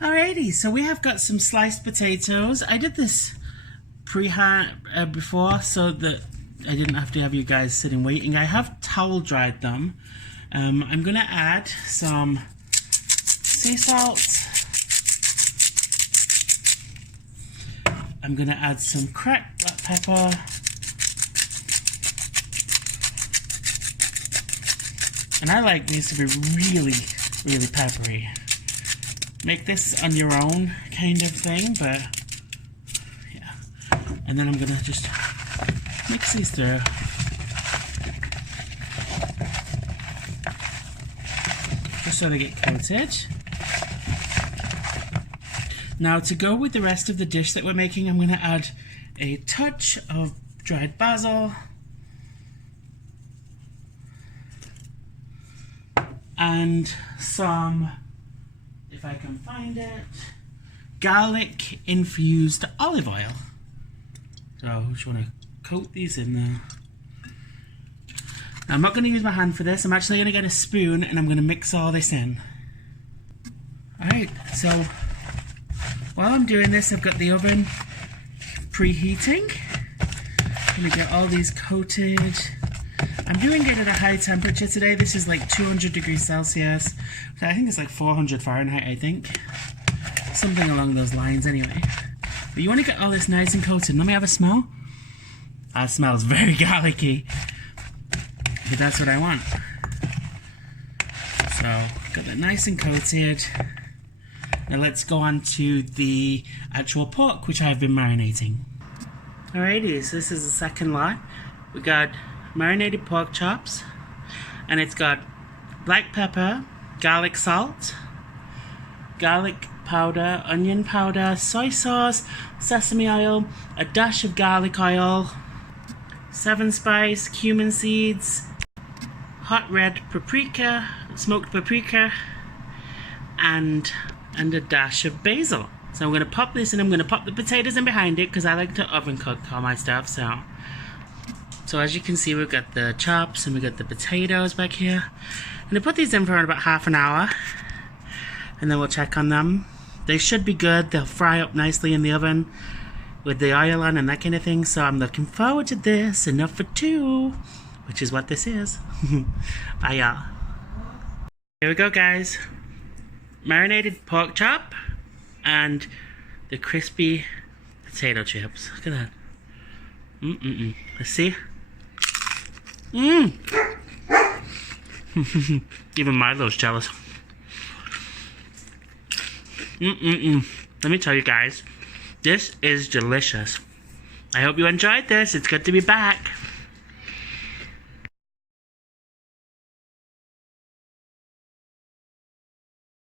Alrighty, so we have got some sliced potatoes. I did this before so that I didn't have to have you guys sitting waiting. I have towel dried them. I'm gonna add some sea salt. I'm gonna add some cracked black pepper. And I like these to be really, really peppery. Make this on your own kind of thing, but yeah. And then I'm gonna just mix these through. Just so they get coated. Now to go with the rest of the dish that we're making, I'm gonna add a touch of dried basil. And some, if I can find it, garlic infused olive oil. So I just want to coat these in there. Now, I'm not going to use my hand for this. I'm actually going to get a spoon and I'm going to mix all this in. Alright, so while I'm doing this, I've got the oven preheating. I'm going to get all these coated. I'm doing it at a high temperature today. This is like 200 degrees Celsius. I think it's like 400 Fahrenheit, I think. Something along those lines anyway. But you want to get all this nice and coated. Let me have a smell. That smells very garlicky. But that's what I want. So, got that nice and coated. Now let's go on to the actual pork, which I've been marinating. Alrighty, so this is the second lot. We got marinated pork chops, and it's got black pepper, garlic salt, garlic powder, onion powder, soy sauce, sesame oil, a dash of garlic oil, 7 spice, cumin seeds, hot red paprika, smoked paprika, and a dash of basil. So I'm going to pop this and I'm going to pop the potatoes in behind it because I like to oven cook all my stuff. So as you can see, we've got the chops and we've got the potatoes back here. I'm going to put these in for about half an hour and then we'll check on them. They should be good. They'll fry up nicely in the oven with the oil on and that kind of thing. So I'm looking forward to this. Enough for 2, which is what this is. Bye, y'all. Here we go, guys. Marinated pork chop and the crispy potato chips. Look at that. Let's see. Even Milo's jealous. Let me tell you guys, this is delicious. I hope you enjoyed this. It's good to be back.